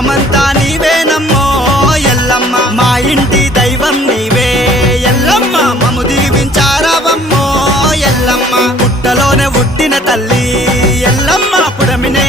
జగమంతా నీవేనమ్మో ఎల్లమ్మ మా ఇంటి దైవం నీవే ఎల్లమ్మ మము దీవించారావమ్మో ఎల్లమ్మ పుట్టలోనే పుట్టిన తల్లి ఎల్లమ్మ పుడమినే